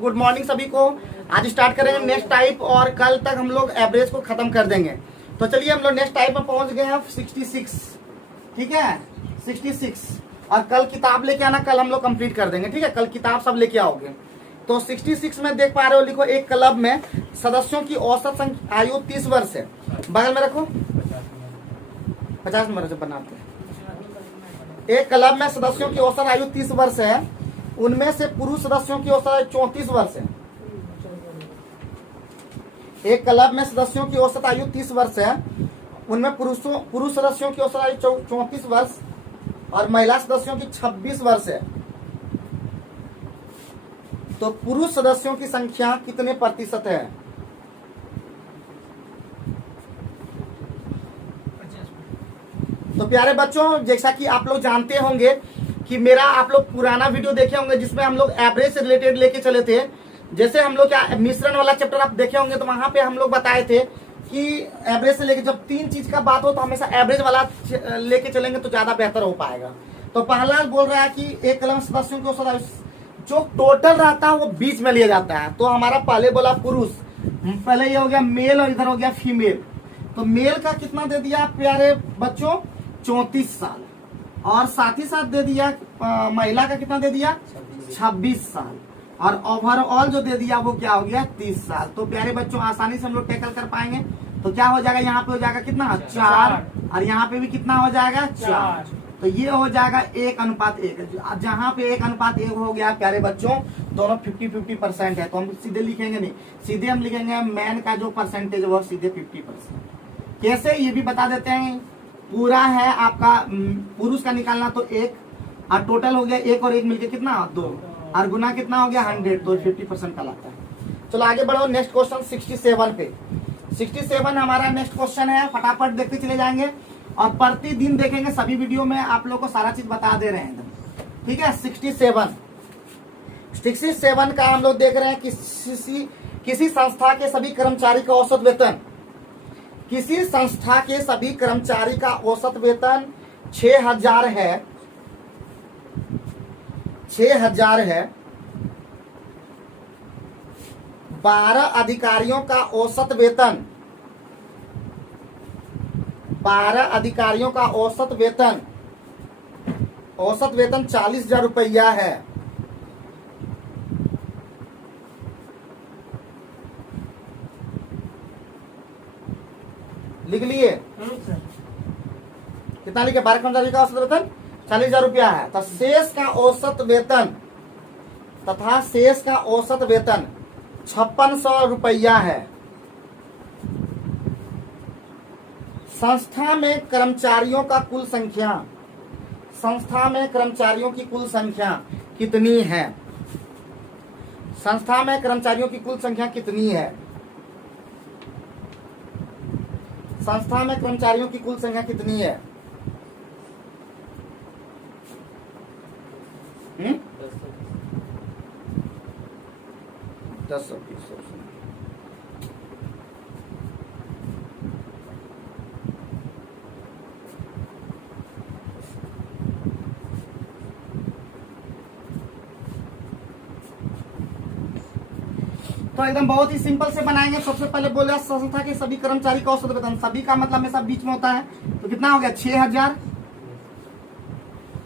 Good morning सभी को। आज स्टार्ट करेंगे नेक्स्ट टाइप और कल तक हम लोग एवरेज को खत्म कर देंगे। तो चलिए हम लोग नेक्स्ट टाइप में पहुंच गए हैं 66। ठीक है 66 और कल किताब लेके आना, कल हम लोग कंप्लीट कर देंगे। ठीक है कल किताब सब लेके आओगे। तो 66 में देख पा रहे हो, लिखो एक क्लब में सदस्यों की औसत आयु 30 वर्ष है। बगल में रखो 50 नंबर से बनाते हैं। एक क्लब में सदस्यों की औसत आयु 30 वर्ष है, उनमें से पुरुष सदस्यों की औसत आयु 34 वर्ष है। एक क्लब में सदस्यों की औसत आयु 30 वर्ष है, उनमें पुरुष सदस्यों की औसत आयु 34 वर्ष और महिला सदस्यों की 26 वर्ष है। तो पुरुष सदस्यों की संख्या कितने प्रतिशत है? तो प्यारे बच्चों, जैसा कि आप लोग जानते होंगे कि मेरा आप लोग पुराना वीडियो देखे होंगे जिसमें हम लोग एवरेज से रिलेटेड लेके चले थे। जैसे हम लोग क्या मिश्रण वाला चैप्टर आप देखे होंगे, तो वहां पे हम लोग बताए थे कि एवरेज से लेके जब तीन चीज का बात हो तो हमेशा एवरेज वाला लेके चलेंगे तो ज्यादा बेहतर हो पाएगा। तो पहला बोल रहा है कि एक क्लब सदस्यों की औसत जो टोटल रहता है वो बीच में लिया जाता है। तो हमारा पहले बोला पुरुष, पहले ये हो गया मेल और इधर हो गया फीमेल। तो मेल का कितना दे दिया प्यारे बच्चों? 34 साल। और साथ ही साथ दे दिया महिला का कितना दे दिया? 26 साल। और ओवरऑल जो दे दिया वो क्या हो गया? 30 साल। तो प्यारे बच्चों आसानी से हम लोग टैकल कर पाएंगे। तो क्या हो जाएगा? यहाँ पे हो जाएगा कितना? 4 और यहाँ पे भी कितना हो जाएगा? 4। तो ये हो जाएगा 1:1। जहाँ पे 1:1 हो गया प्यारे बच्चों, दोनों 50-50% है। तो हम सीधे लिखेंगे नहीं, सीधे हम लिखेंगे मैन का जो परसेंटेज वो सीधे 50%। कैसे ये भी बता देते हैं। पूरा है आपका पुरुष का निकालना तो 1 और टोटल हो गया 1 और 1 मिलके कितना? 2 और गुना कितना हो गया? 100। तो 50% का लाता है। चलो आगे बढ़ो नेक्स्ट क्वेश्चन 67 पे। 67 हमारा नेक्स्ट क्वेश्चन है, फटाफट देखते चले जाएंगे और प्रतिदिन देखेंगे। सभी वीडियो में आप लोग को सारा चीज बता दे रहे हैं। ठीक है 67 का हम लोग देख रहे हैं। किसी संस्था के सभी कर्मचारी का औसत वेतन, किसी संस्था के सभी कर्मचारी का औसत वेतन 6000 है। 6000 है। 12 अधिकारियों का औसत वेतन, 12 अधिकारियों का औसत वेतन 40,000 रुपया है। लिख लिए? कितना लिखे? 12 कर्मचारी का औसत वेतन 40,000 रुपया है। तो शेष का औसत वेतन तथा शेष का औसत वेतन 5600 रुपया है। संस्था में कर्मचारियों का कुल संख्या, संस्था में कर्मचारियों की कुल संख्या कितनी है? संस्था में कर्मचारियों की कुल संख्या कितनी है? संस्था में कर्मचारियों की कुल संख्या कितनी है? 10 तो एकदम बहुत ही सिंपल से बनाएंगे। सबसे पहले बोले संस्था के सभी कर्मचारी का औसत वेतन, सभी का मतलब हमेशा बीच में होता है। तो कितना हो गया? 6000।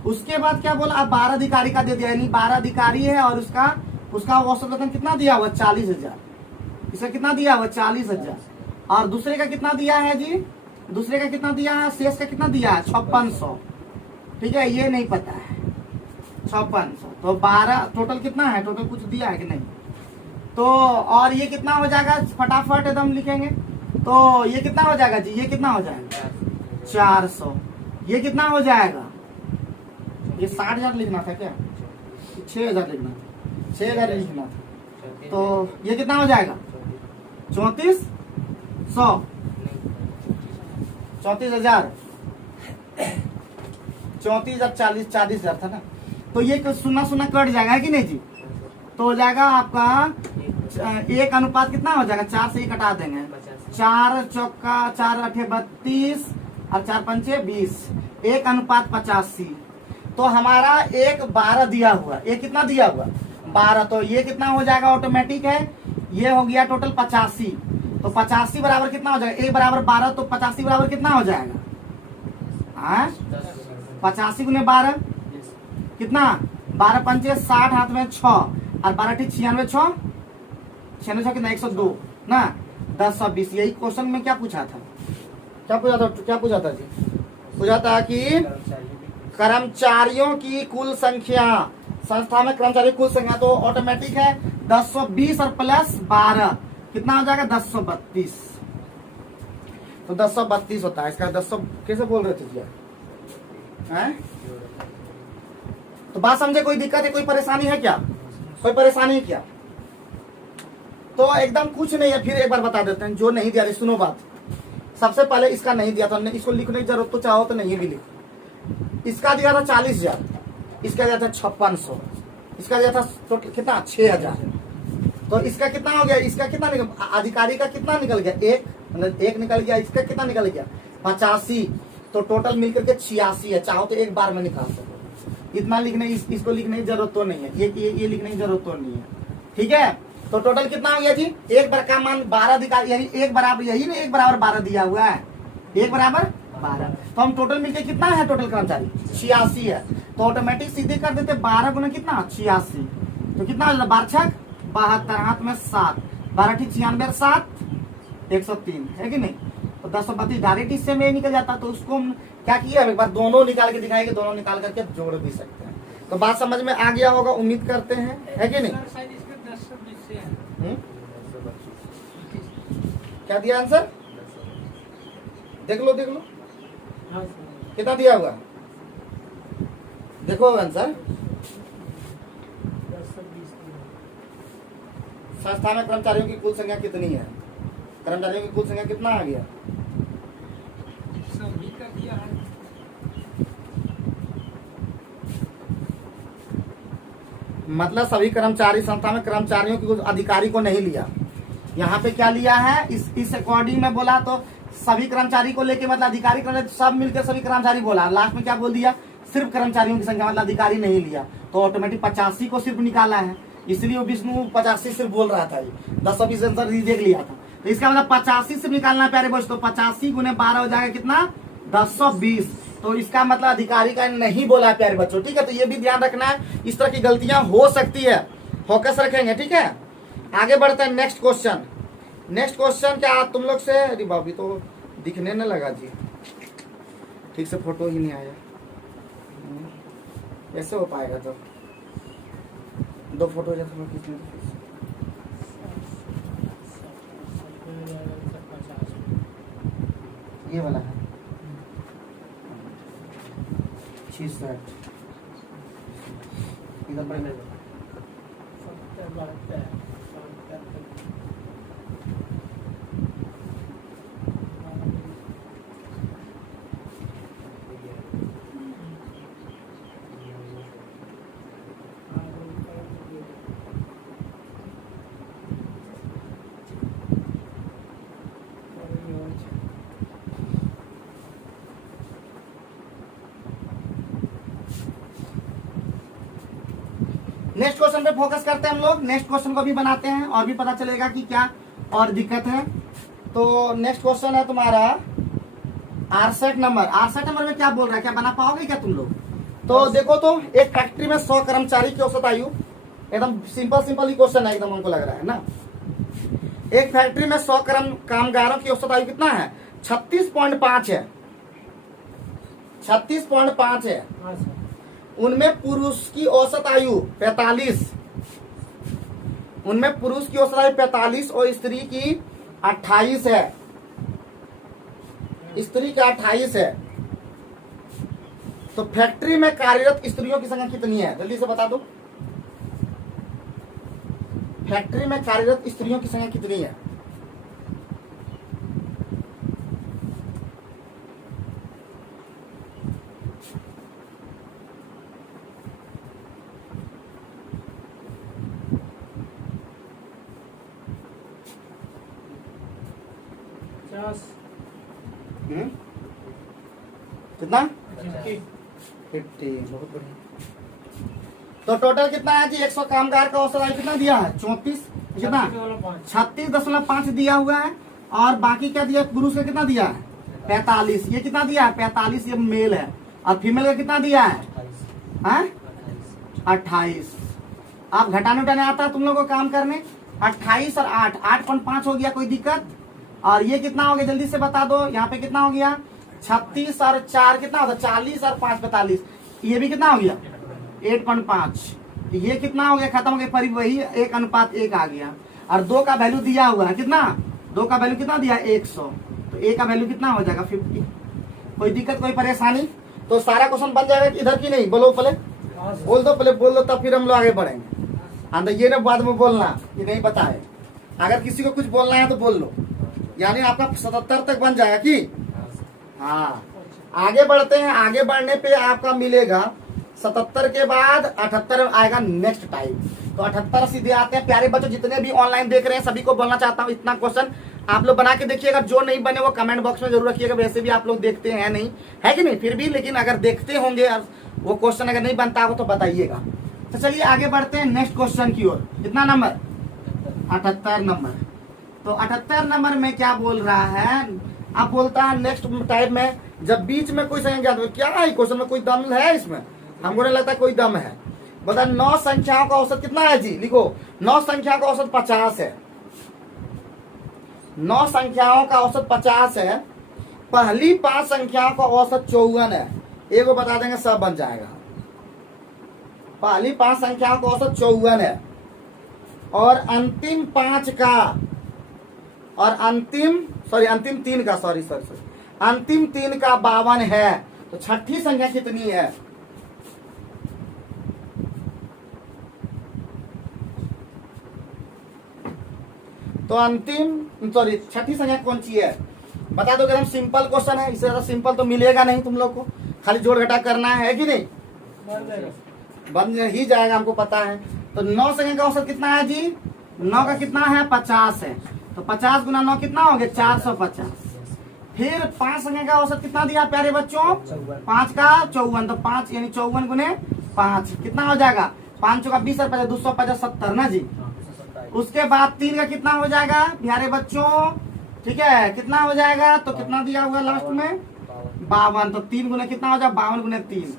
उसके बाद क्या बोला? अब 12 अधिकारी का दे दिया, यानी 12 अधिकारी है और उसका औसत वेतन कितना दिया हुआ? 40,000। इसका कितना दिया हुआ? 40,000। और दूसरे का कितना दिया है जी? दूसरे का कितना दिया है? शेष का कितना दिया है? 5600। ठीक है ये नहीं पता है 5600। तो 12 टोटल कितना है? टोटल कुछ दिया है कि नहीं? तो और ये कितना हो जाएगा? फटाफट एकदम लिखेंगे। तो ये कितना हो जाएगा जी? ये कितना हो जाएगा? 400। ये कितना हो जाएगा? ये 60,000 लिखना था क्या? 6000 लिखना था, 6000 लिखना था। तो ये कितना हो जाएगा? 3400। 34,000 40,000 था ना। तो ये सुना कट जाएगा कि नहीं जी? तो हो जाएगा आपका 1 कितना हो जाएगा? 4 से ही कटा देंगे। 4 चौका 4 8 32 और 4 पंचे 20। 1:85। तो हमारा 1:12 दिया हुआ। 1 कितना दिया हुआ? 12, तो ये कितना हो जाएगा ऑटोमेटिक है, ये हो गया टोटल 85। तो 85 बराबर कितना हो जाएगा, 1 बराबर 12, तो 85 बराबर कितना हो जाएगा, 85 गुने 12 कितना, 12 पंचे 60, हाथ में 6 और 12 ठीक 96, 96 कितना 102 ना, 10 और 20। यही क्वेश्चन में क्या पूछा था, क्या पूछा था जी, पूछा था कि कर्मचारियों की कुल संख्या, संस्था में कर्मचारी कुल संख्या, तो ऑटोमेटिक है 1020 और प्लस 12 कितना हो जाएगा 1032। तो 1032 होता है इसका, 10 कैसे बोल रहे थे जी हैं? तो बात समझे, कोई दिक्कत है, कोई परेशानी है क्या, कोई परेशानी है क्या? तो एकदम कुछ नहीं है, फिर एक बार बता देते हैं, जो नहीं दिया सुनो बात, सबसे पहले इसका नहीं दिया था, इसको लिखने की जरूरत तो चाहो तो नहीं भी लिखो। इसका दिया था 40,000, इसका दिया था 5600, इसका दिया था टोटल कितना 6000। तो इसका कितना हो गया, इसका कितना निकल, अधिकारी का कितना निकल गया, एक, मतलब एक निकल गया, इसका कितना निकल गया 85। तो टोटल मिलकर के 86 है, चाहो तो एक बार में निकाल सको, इतना लिखने, इसको लिखने की जरूरत तो नहीं है, ये लिखने की जरूरत तो नहीं है, ठीक है। तो टोटल कितना हो गया जी, एक बार का मान 12 अधिकारी, यानी एक बराबर, यही ना 1 बराबर 12 दिया हुआ है, 1 बराबर 12। तो हम टोटल मिलके कितना है, टोटल कर्मचारी 86 है, तो ऑटोमेटिक सीधे कर देते 12 गुना कितना 86, तो कितना 12 छक 72, हाथ में 7, 12 ठीक 96 7 103 है कि नहीं। तो 1032 डायरेक्ट इससे में निकल जाता, तो उसको क्या किया, एक बार दोनों निकाल के दिखाएंगे, दोनों निकाल करके जोड़ भी सकते हैं। तो बात समझ में आ गया होगा, उम्मीद करते हैं, है कि नहीं। क्या दिया आंसर, देख लो कितना दिया हुआ, देखो आंसर। संस्था में कर्मचारियों की कुल संख्या कितनी है, कर्मचारियों की कुल संख्या कितना आ गया, सभी का दिया है। मतलब सभी कर्मचारी, संस्था में कर्मचारियों की अधिकारी को नहीं लिया, यहाँ पे क्या लिया है, इस अकॉर्डिंग में बोला, तो सभी कर्मचारी को लेके, मतलब अधिकारी कर्मचारी सब मिलकर सभी कर्मचारी बोला, लास्ट में क्या बोल दिया, सिर्फ कर्मचारियों की संख्या, मतलब अधिकारी नहीं लिया, तो ऑटोमेटिक 85 को सिर्फ निकाला है, इसलिए विष्णु 85 सिर्फ बोल रहा था, 10-20 आंसर देख लिया था। तो इसका मतलब 85 सिर्फ निकालना प्यारे बच्चों, तो 85 गुने 12 हो जाएगा कितना 1020। तो इसका मतलब अधिकारी का नहीं बोला है प्यारे बच्चों, ठीक है। तो ये भी ध्यान रखना है, इस तरह की गलतियां हो सकती है, फोकस रखेंगे, ठीक है। आगे बढ़ते हैं, नेक्स्ट क्वेश्चन। नेक्स्ट क्वेश्चन क्या तुम लोग से, अरे बाबी तो दिखने न लगा जी, ठीक से फोटो ही नहीं आया, कैसे हो पाएगा, तो 2 फोटो जैसे मैं खींचने, ये वाला है 66 इधर पहले नेक्स्ट क्वेश्चन पे फोकस करते हैं हम लोग, नेक्स्ट क्वेश्चन को भी बनाते हैं और भी पता चलेगा कि क्या और दिक्कत है। तो नेक्स्ट क्वेश्चन है तुम्हारा 68 नंबर। 68 नंबर में क्या बोल रहा है, क्या बना पाओगे क्या तुम लोग। तो देखो, तो एक फैक्ट्री में 100 कर्मचारी की औसत आयु, एकदम सिंपल ही क्वेश्चन है, एकदम हमको लग रहा है ना। एक फैक्ट्री में 100 कामगारों की औसत आयु कितना है, 36.5 है, 36.5 है। उनमें पुरुष की औसत आयु 45, उनमें पुरुष की औसत आयु 45 और स्त्री की 28 है, स्त्री का 28 है। तो फैक्ट्री में कार्यरत स्त्रियों की संख्या कितनी है, जल्दी से बता दो। फैक्ट्री में कार्यरत स्त्रियों की संख्या कितनी है। कितना 50, बहुत बढ़िया। तो टोटल कितना है जी 100 कामगार का औसत आय कितना दिया है 34 कितना 36.5 दिया हुआ है। और बाकी क्या दिया पुरुष का कितना दिया है 45। ये कितना दिया है 45, ये मेल है। और फीमेल का कितना दिया है 28। आप घटाने उठाने आता है तुम लोगों को काम करने। 28 और 8 8.5 हो गया, कोई दिक्कत। और ये कितना हो गया जल्दी से बता दो, यहाँ पे कितना हो गया 36 और 4 कितना होता 40 और 5 45। ये भी कितना हो गया 8.5। ये कितना हो गया खत्म हो गया, पर वही 1:1 आ गया। और 2 का वैल्यू दिया हुआ है कितना, 2 का वैल्यू कितना दिया 100, तो A का वैल्यू कितना हो जाएगा 50। कोई दिक्कत कोई परेशानी? तो सारा क्वेश्चन बन जाएगा इधर की नहीं, बोलो पहले बोल दो, पहले बोल दो तब फिर हम लोग आगे बढ़ेंगे। हाँ तो ये ना बाद में बोलना ये नहीं बताए, अगर किसी को कुछ बोलना है तो बोल लो, यानी आपका 77 तक बन जाएगा कि हाँ। आगे बढ़ते हैं, आगे बढ़ने पे आपका मिलेगा 77 के बाद 78 आएगा नेक्स्ट टाइप। तो 78 सीधे आते हैं। प्यारे बच्चों जितने भी ऑनलाइन देख रहे हैं सभी को बोलना चाहता हूँ इतना क्वेश्चन आप लोग बना के देखिएगा, जो नहीं बने वो कमेंट बॉक्स में जरूर रखिएगा। वैसे भी आप लोग देखते हैं नहीं है कि नहीं, फिर भी लेकिन अगर देखते होंगे वो क्वेश्चन अगर नहीं बनता हो तो बताइएगा। तो चलिए आगे बढ़ते हैं नेक्स्ट क्वेश्चन की ओर। कितना नंबर 78 नंबर। तो 78 नंबर में क्या बोल रहा है, आप बोलता है नेक्स्ट टाइप में जब बीच में कोई संख्या क्या है क्वेश्चन में कोई दम है इसमें, हमको नहीं लगता कोई दम है। बता 9 संख्याओं का औसत कितना है जी, लिखो 9 संख्याओं का औसत 50 है। 9 संख्याओं का औसत 50 है। पहली 5 संख्याओं का औसत 54 है। एक को बता देंगे सब बन जाएगा। पहली 5 संख्याओं का औसत 54 है और अंतिम 5 का और अंतिम 3 का अंतिम 3 का 52 है। तो छठी संख्या कितनी है, तो अंतिम छठी संख्या कौन सी है बता दो। एकदम सिंपल क्वेश्चन है, इससे ज्यादा सिंपल तो मिलेगा नहीं तुम लोग को, खाली जोड़ घटा करना है कि नहीं, बन ही जाएगा हमको पता है। तो 9 संख्या का औसत कितना है जी, 9 का कितना है 50 है। तो 50 गुना 9 कितना हो गया 450। फिर 5 संख्या का औसत कितना दिया प्यारे बच्चों 5 का 54, तो 5 यानी 54 गुने 5 कितना हो जाएगा 5 का 20 और 50 250 70 ना जी। उसके बाद 3 का कितना हो जाएगा प्यारे बच्चों, ठीक है कितना हो जाएगा, तो कितना दिया हुआ लास्ट में 52। तो 3 गुना कितना हो जाएगा 52 गुने 3,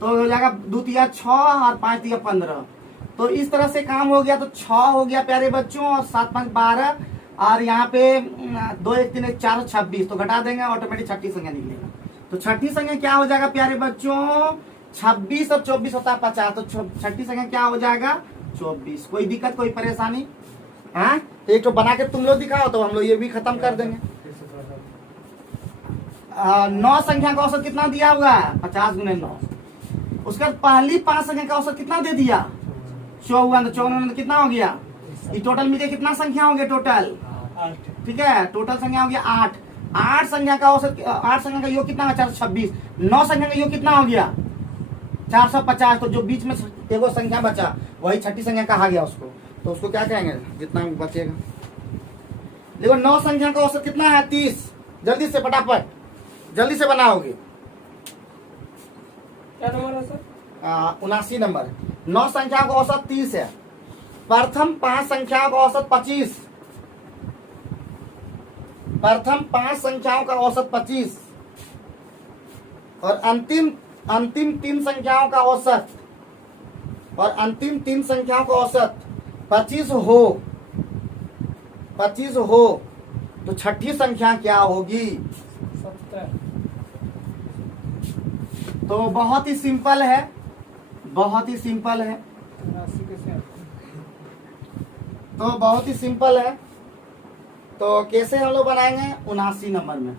तो हो जाएगा 2 तिया 6 और 5 तिया 15। तो इस तरह से काम हो गया। तो 6 हो गया प्यारे बच्चों और 7 5 12 और यहाँ पे 2 1 3 1 4 26, तो घटा देंगे ऑटोमेटिक छठी संख्या निकलेगा। तो छठी संख्या क्या हो जाएगा प्यारे बच्चों 26 और 24 होता है 50, तो छठी संख्या क्या हो जाएगा 24। कोई दिक्कत कोई परेशानी है? एक तो बना के तुम लोग दिखाओ तो हम लोग ये भी खत्म कर देंगे। 9 संख्या का औसत कितना दिया हुआ है 50 गुने 9। उसके बाद पहली 5 संख्या का औसत कितना दे दिया 54, 54 कितना हो गया, ये टोटल मिलके कितना संख्या हो गया टोटल, ठीक है टोटल संख्या हो गया 8। 8 संख्या का औसत 8 संख्या का योग कितना है 426। 9 संख्या का योग कितना हो गया 450। तो जो बीच में एगो संख्या बचा वही छठी संख्या कहा गया उसको, तो उसको क्या कहेंगे जितना बचेगा। देखो 9 संख्या का औसत कितना है 30। जल्दी से फटाफट जल्दी से बनाओगे। क्या नंबर है सर 79 नंबर। 9 संख्या का औसत 30 है। प्रथम 5 संख्याओं का औसत 25। प्रथम 5 संख्याओं का औसत 25 और अंतिम 3 संख्याओं का औसत और अंतिम 3 संख्याओं का औसत 25 हो तो छठी संख्या क्या होगी। 70। तो बहुत ही सिंपल है, बहुत ही सिंपल है, 80 कैसे है? तो बहुत ही सिंपल है। तो कैसे हम लोग बनाएंगे 79 नंबर में।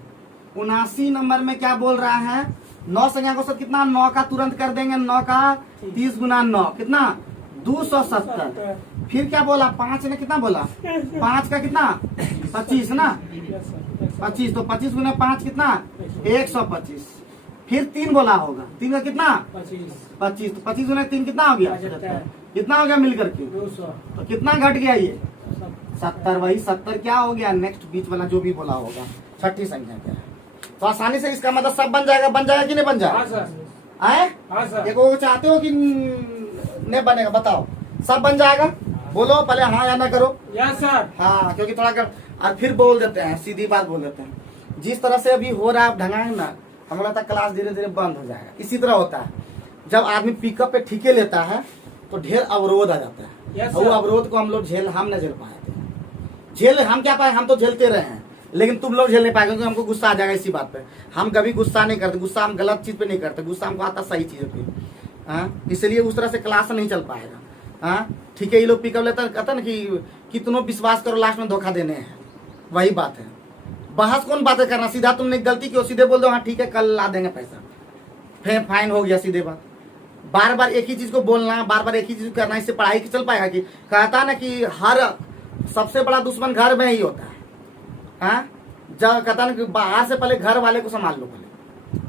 79 नंबर में क्या बोल रहा है 9 संख्या का औसत कितना 9 का तुरंत कर देंगे 9 का 30 गुना 9 कितना 270। फिर क्या बोला 5 ने कितना बोला 5 का कितना 25 ना 25, तो 25 गुना 5 कितना 125। फिर 3 बोला होगा 3 का कितना 25, तो 25 गुना 3 कितना हो गया 75। कितना हो गया मिलकर के 200। तो कितना घट गया ये 70। वही 70 क्या हो गया नेक्स्ट बीच वाला जो भी बोला होगा छठी संख्या क्या है। तो आसानी से इसका मतलब सब बन जाएगा कि नहीं बन हाँ जाएगा सर आए। हाँ सर देखो चाहते हो कि नहीं बनेगा बताओ, सब बन जाएगा? बोलो पहले हाँ या ना करो। Yes sir. हाँ, क्योंकि थोड़ा और फिर बोल देते हैं, सीधी बात बोल देते हैं। जिस तरह से अभी हो रहा है ढंगा है ना, हमें लगता है क्लास धीरे धीरे बंद हो जाएगा। इसी तरह होता है, जब आदमी पिकअप पे ठीके लेता है तो ढेर अवरोध आ जाता है। Yes, और वो sir. अवरोध को हम लोग हम न झेल पाए थे। झेल हम क्या पाए, हम तो झेलते रहे हैं, लेकिन तुम लोग झेल नहीं पाए क्योंकि हमको गुस्सा आ जाएगा इसी बात पे। हम कभी गुस्सा नहीं करते, गुस्सा हम गलत चीज पे नहीं करते, गुस्सा हमको आता सही चीज पे। हाँ, इसलिए उस तरह से क्लास नहीं चल पाएगा। हाँ ठीक है, ये लोग पिकअप लेता कहता ना कि कितनों विश्वास करो लास्ट में धोखा देने हैं, वही बात है। बहस कौन बातें करना, सीधा तुमने गलती की सीधे बोल दो हाँ ठीक है कल ला देंगे पैसा, फिर फाइन हो गया, सीधे बात। बार बार एक ही चीज को बोलना, बार बार एक ही चीज करना, इससे पढ़ाई चल पाएगा? कि कहता ना कि हर सबसे बड़ा दुश्मन घर में ही होता है। हाँ, जब कहता ना कि बाहर से पहले घर वाले को संभाल लो पहले,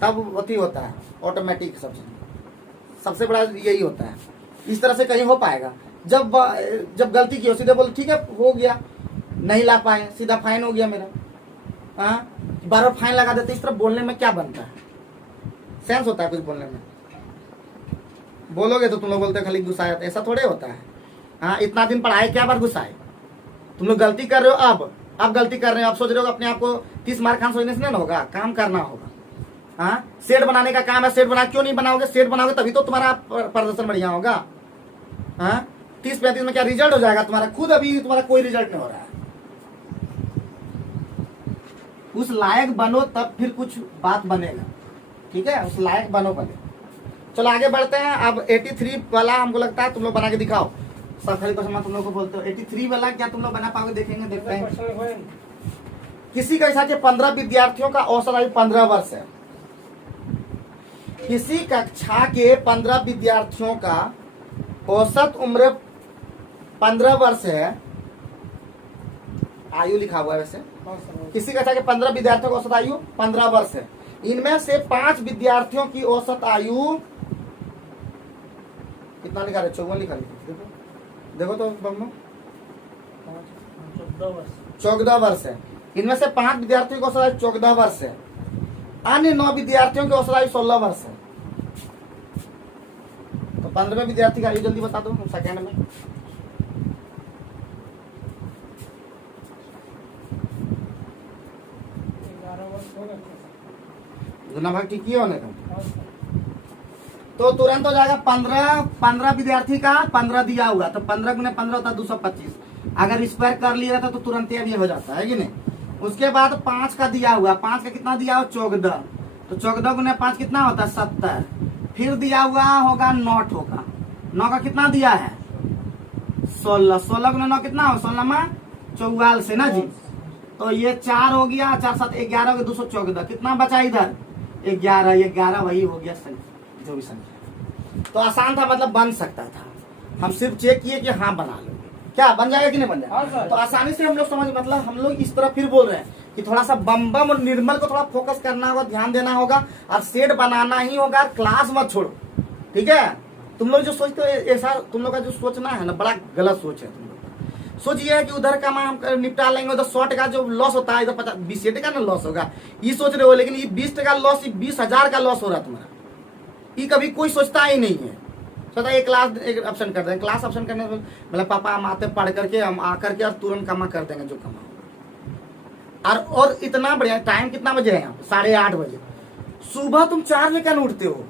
तब अति होता है ऑटोमेटिक। सबसे बड़ा यही होता है। इस तरह से कहीं हो पाएगा? जब गलती की हो सीधे बोलो ठीक है हो गया, नहीं ला पाए सीधा फाइन हो गया मेरा। हाँ, बार बार फाइन लगा देते। इस तरह बोलने में क्या बनता है, सेंस होता है कुछ बोलने में? बोलोगे तो तुम लोग बोलते खाली गुस्सा आता है, ऐसा थोड़े होता है। हाँ, इतना दिन पढ़ाए क्या बार गुस्साए? तुम लोग गलती कर रहे हो, अब गलती कर रहे हो, अब सोच रहे हो अपने आप को 30 मार खान सोचने से नहीं होगा, काम करना होगा। हाँ, सेट बनाने का काम है, सेट बना क्यों नहीं बनाओगे? सेट बनाओगे तभी तो तुम्हारा प्रदर्शन बढ़िया होगा। हाँ, 30-35 में क्या रिजल्ट हो जाएगा तुम्हारा? खुद अभी तुम्हारा कोई रिजल्ट नहीं हो रहा है। उस लायक बनो तब फिर कुछ बात बनेगा। ठीक है, उस लायक बनो पहले। चलो आगे बढ़ते हैं। अब 83 वाला हमको लगता है तुम लोग बना के दिखाओ। सब खाली क्वेश्चन तुम लोग को बोलते हो 83 वाला क्या तुम लोग बना पाओगे? देखेंगे, देखते हैं। किसी कक्षा के 15 विद्यार्थियों का औसत आयु 15 वर्ष है। किसी कक्षा के 15 विद्यार्थियों का औसत उम्र 15 वर्ष है। आयु लिखा हुआ है वैसे। किसी कक्षा के 15 विद्यार्थियों की औसत आयु 15 वर्ष है। इनमें से 5 विद्यार्थियों की औसत आयु कितना लिखा है? 54 लिखा है। देखो तो बम्बो 14 वर्ष है। इनमें से 5 विद्यार्थियों की औसत आयु 14 वर्ष है। अन्य 9 विद्यार्थियों की औसत आयु 16 वर्ष है। तो 15वें विद्यार्थी का आयु जल्दी बता दो सेकंड में। गुना भाग ठीक ही होने का तो तुरंत हो जाएगा। 15 विद्यार्थी का 15 दिया हुआ तो 15 गुने 15 होता है 225। अगर स्क्वायर कर लिया रहता तो तुरंत ये हो जाता है कि नहीं। उसके बाद 5 का दिया हुआ, 5 का कितना दिया हुआ 14, तो 14 गुने 5 कितना होता है 70। फिर दिया हुआ होगा 9 होगा, 9 का कितना दिया है 16, 16 गुने 9 कितना हो 16 में 44 से ना जी। तो ये 4 हो गया, 4 7 11 हो गया 214। कितना बचा इधर 11 वही हो गया जो भी संख्या। तो आसान था, मतलब बन सकता था। हम सिर्फ चेक किए कि हाँ बना लो, क्या बन जाएगा कि नहीं बन जाएगा। तो आसानी से हम लोग समझ, मतलब हम लोग इस तरह फिर बोल रहे हैं कि थोड़ा सा बम और निर्मल को थोड़ा फोकस करना होगा, ध्यान देना होगा और सेट बनाना ही होगा। क्लास मत छोड़ो, ठीक है। तुम लोग जो सोचते हो ऐसा, तुम लोग का जो सोचना है ना बड़ा गलत सोच है। तुम लोग का सोच ये है कि उधर का हम निपटा लेंगे, उधर 100 टका जो लॉस होता है इधर 20 टका ना लॉस होगा, ये सोच रहे हो। लेकिन ये 20 टका लॉस, 20,000 का लॉस हो रहा है तुम्हारा। ये कभी कोई सोचता ही नहीं है। सोचता एक क्लास एक ऑप्शन कर देंगे, क्लास ऑप्शन करने में मतलब पापा हम आते पढ़ करके हम आकर के और तुरंत कमा कर देंगे जो कमा। और इतना बढ़िया टाइम कितना बजे है यहाँ 8:30 बजे। सुबह तुम 4 बजे क्या उठते हो,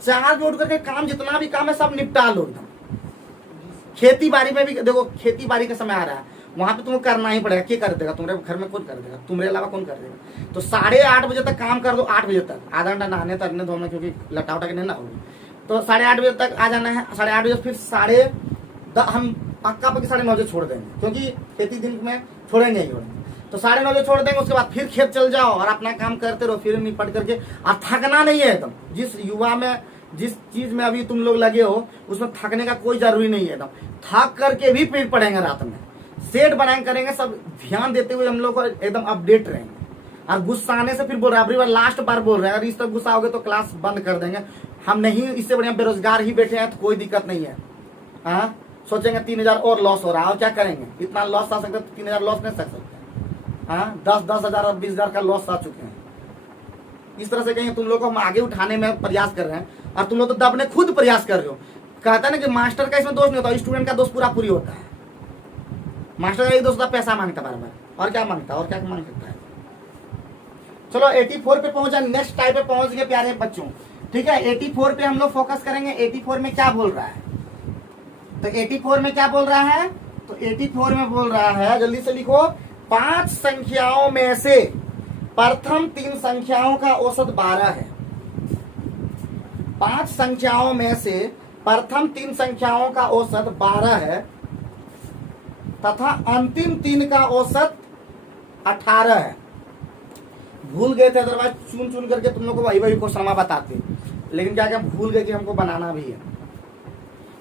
4 बजे उठ करके काम जितना भी काम है सब निपटा लो एकदम। खेती बाड़ी में भी देखो, खेती बाड़ी का समय आ रहा है, वहां पे तुमको करना ही पड़ेगा। क्या कर देगा तुम्हारे घर में, कौन कर देगा तुम्हारे अलावा, कौन कर देगा। तो 8:30 बजे तक काम कर दो, 8 बजे तक आधा घंटा नहाने तकने धोने, क्योंकि लटा उटा के नहीं ना होगी। तो 8:30 बजे तक आ जाना है। 8:30 बजे फिर 10:30 हम पक्का पक्की 9:30 बजे छोड़ देंगे, क्योंकि खेती दिन में छोड़ेंगे ही छोड़ेंगे। तो 9:30 बजे छोड़ देंगे। उसके बाद फिर खेत चल जाओ और अपना काम करते रहो, फिर निपट करके। और थकना नहीं है एकदम। जिस युवा में, जिस चीज में अभी तुम लोग लगे हो उसमें थकने का कोई जरूरी नहीं है। एकदम थक करके भी फिर पढ़ेंगे रात में, सेट बनाएंगे, करेंगे सब ध्यान देते हुए हम लोग को एकदम अपडेट रहेंगे। और गुस्सा आने से फिर बोल रहे हैं, अगली बार लास्ट बार बोल रहे हैं, अगर इस तरह गुस्सा होगे तो क्लास बंद कर देंगे। हम नहीं, इससे बढ़िया बेरोजगार ही बैठे हैं तो कोई दिक्कत नहीं है। हाँ, सोचेंगे 3,000 और लॉस हो रहा है और क्या करेंगे, इतना लॉस आ सकता है, 3,000 लॉस नहीं सकते। हाँ, 10,000 और 20,000 का लॉस आ चुके हैं। इस तरह से कहीं तुम लोग को हम आगे उठाने में प्रयास कर रहे हैं और तुम लोग तो दबने खुद प्रयास कर रहे हो। कहता है ना कि मास्टर का इसमें दोष नहीं होता, स्टूडेंट का दोष पूरा पूरी होता है। मास्टर का एक दोस्त होता, पैसा मांगता बार बार, और क्या मांगता, और क्या मांग सकता है। चलो 84 पे पहुंचा, नेक्स्ट टाइप पे पहुंच गए प्यारे बच्चों। ठीक है, 84 पे हम लोग फोकस करेंगे। 84 में क्या बोल रहा है, तो 84 में क्या बोल रहा है, तो 84 में बोल रहा है, जल्दी से लिखो, 5 संख्याओं में से प्रथम 3 संख्याओं का औसत 12 है। 5 संख्याओं में से प्रथम 3 संख्याओं का औसत 12 है तथा अंतिम 3 का औसत 18 है। भूल गए थे, अदरवाइज चुन चुन करके तुम लोग को वही क्वेश्चन हम बताते, लेकिन क्या क्या भूल गए कि हमको बनाना भी है।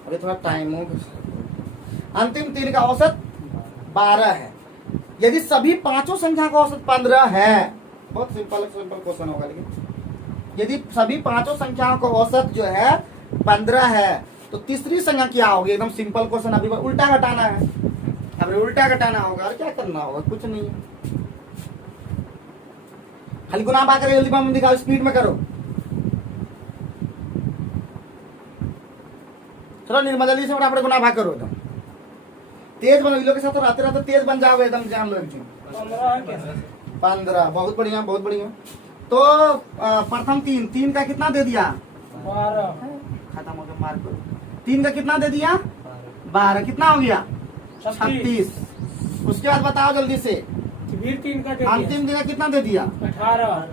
अभी थोड़ा टाइम हो गया। अंतिम 3 का औसत 12 है। यदि सभी पांचों संख्या का औसत 15 है, बहुत सिंपल क्वेश्चन होगा, लेकिन यदि सभी पांचों संख्याओं का औसत जो है 15 है, तो तीसरी संख्या क्या होगी, एकदम सिंपल क्वेश्चन। अभी उल्टा घटाना है, अभी उल्टा घटाना होगा, और क्या करना होगा, कुछ नहीं है, खाली गुना भाग कर जल्दी में दिखाओ, स्पीड में करो। चलो निर्मल जल्दी से फटाफट गुना भाग करो, एकदम तेज बनो। इन लोग के साथ तो रहते रहते तेज बन जाओगे, एकदम जान लो एक चीज। 15 है क्या? 15, बहुत बढ़िया बहुत बढ़िया। तो प्रथम 3 का कितना दे दिया, 12। खत्म हो गया, मार्क करो। 3 का कितना दे दिया, 12, कितना हो गया, 36। उसके बाद बताओ जल्दी से, फिर 3 का दे दिया। अंतिम दिन का कितना दे दिया, 18,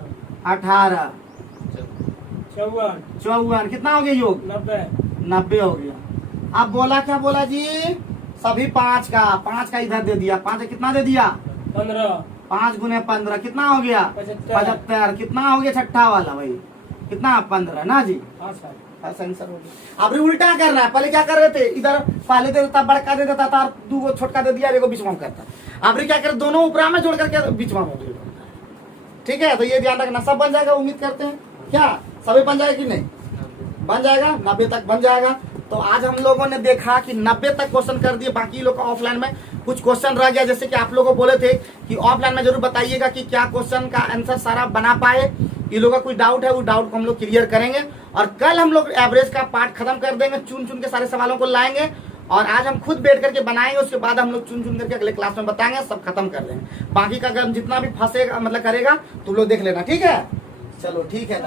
18, 54, 54, कितना हो गया योग, 90 हो गया। अब बोला क्या बोला जी, सभी 5 का इधर दे दिया, 5 का कितना दे दिया, 15, 5 गुने 15 कितना हो गया, 75, कितना हो गया छठा वाला भाई, कितना 15 ना जी। हाँ सर। आंसर हो गया। अब उल्टा करना है, पहले क्या कर रहे थे, इधर पहले दे देता, बड़का दे देता था, 2 छोटका दे दिया, 1 बीच में करता। अब क्या कर, दोनों ऊपरा में जोड़ करके बीच में होता है। ठीक है, तो ये ध्यान रखना, सब बन जाएगा, उम्मीद करते हैं। क्या सभी बन जाएगा कि नहीं, बन जाएगा, 90 तक बन जाएगा। तो आज हम लोगों ने देखा कि 90 तक क्वेश्चन कर दिए, बाकी लोग का ऑफलाइन में कुछ क्वेश्चन रह गया, जैसे कि आप लोगों को बोले थे कि ऑफलाइन में जरूर बताइएगा कि क्या क्वेश्चन का आंसर सारा बना पाए। ये लोगों का कोई डाउट है, वो डाउट को हम लोग क्लियर करेंगे, और कल हम लोग एवरेज का पार्ट खत्म कर देंगे, चुन चुन के सारे सवालों को लाएंगे, और आज हम खुद बैठ करके बनाएंगे, उसके बाद हम लोग चुन चुन करके अगले क्लास में बताएंगे, सब खत्म कर देंगे। बाकी का अगर जितना भी फंसेगा मतलब करेगा, तुम लोग देख लेना, ठीक है। चलो ठीक है।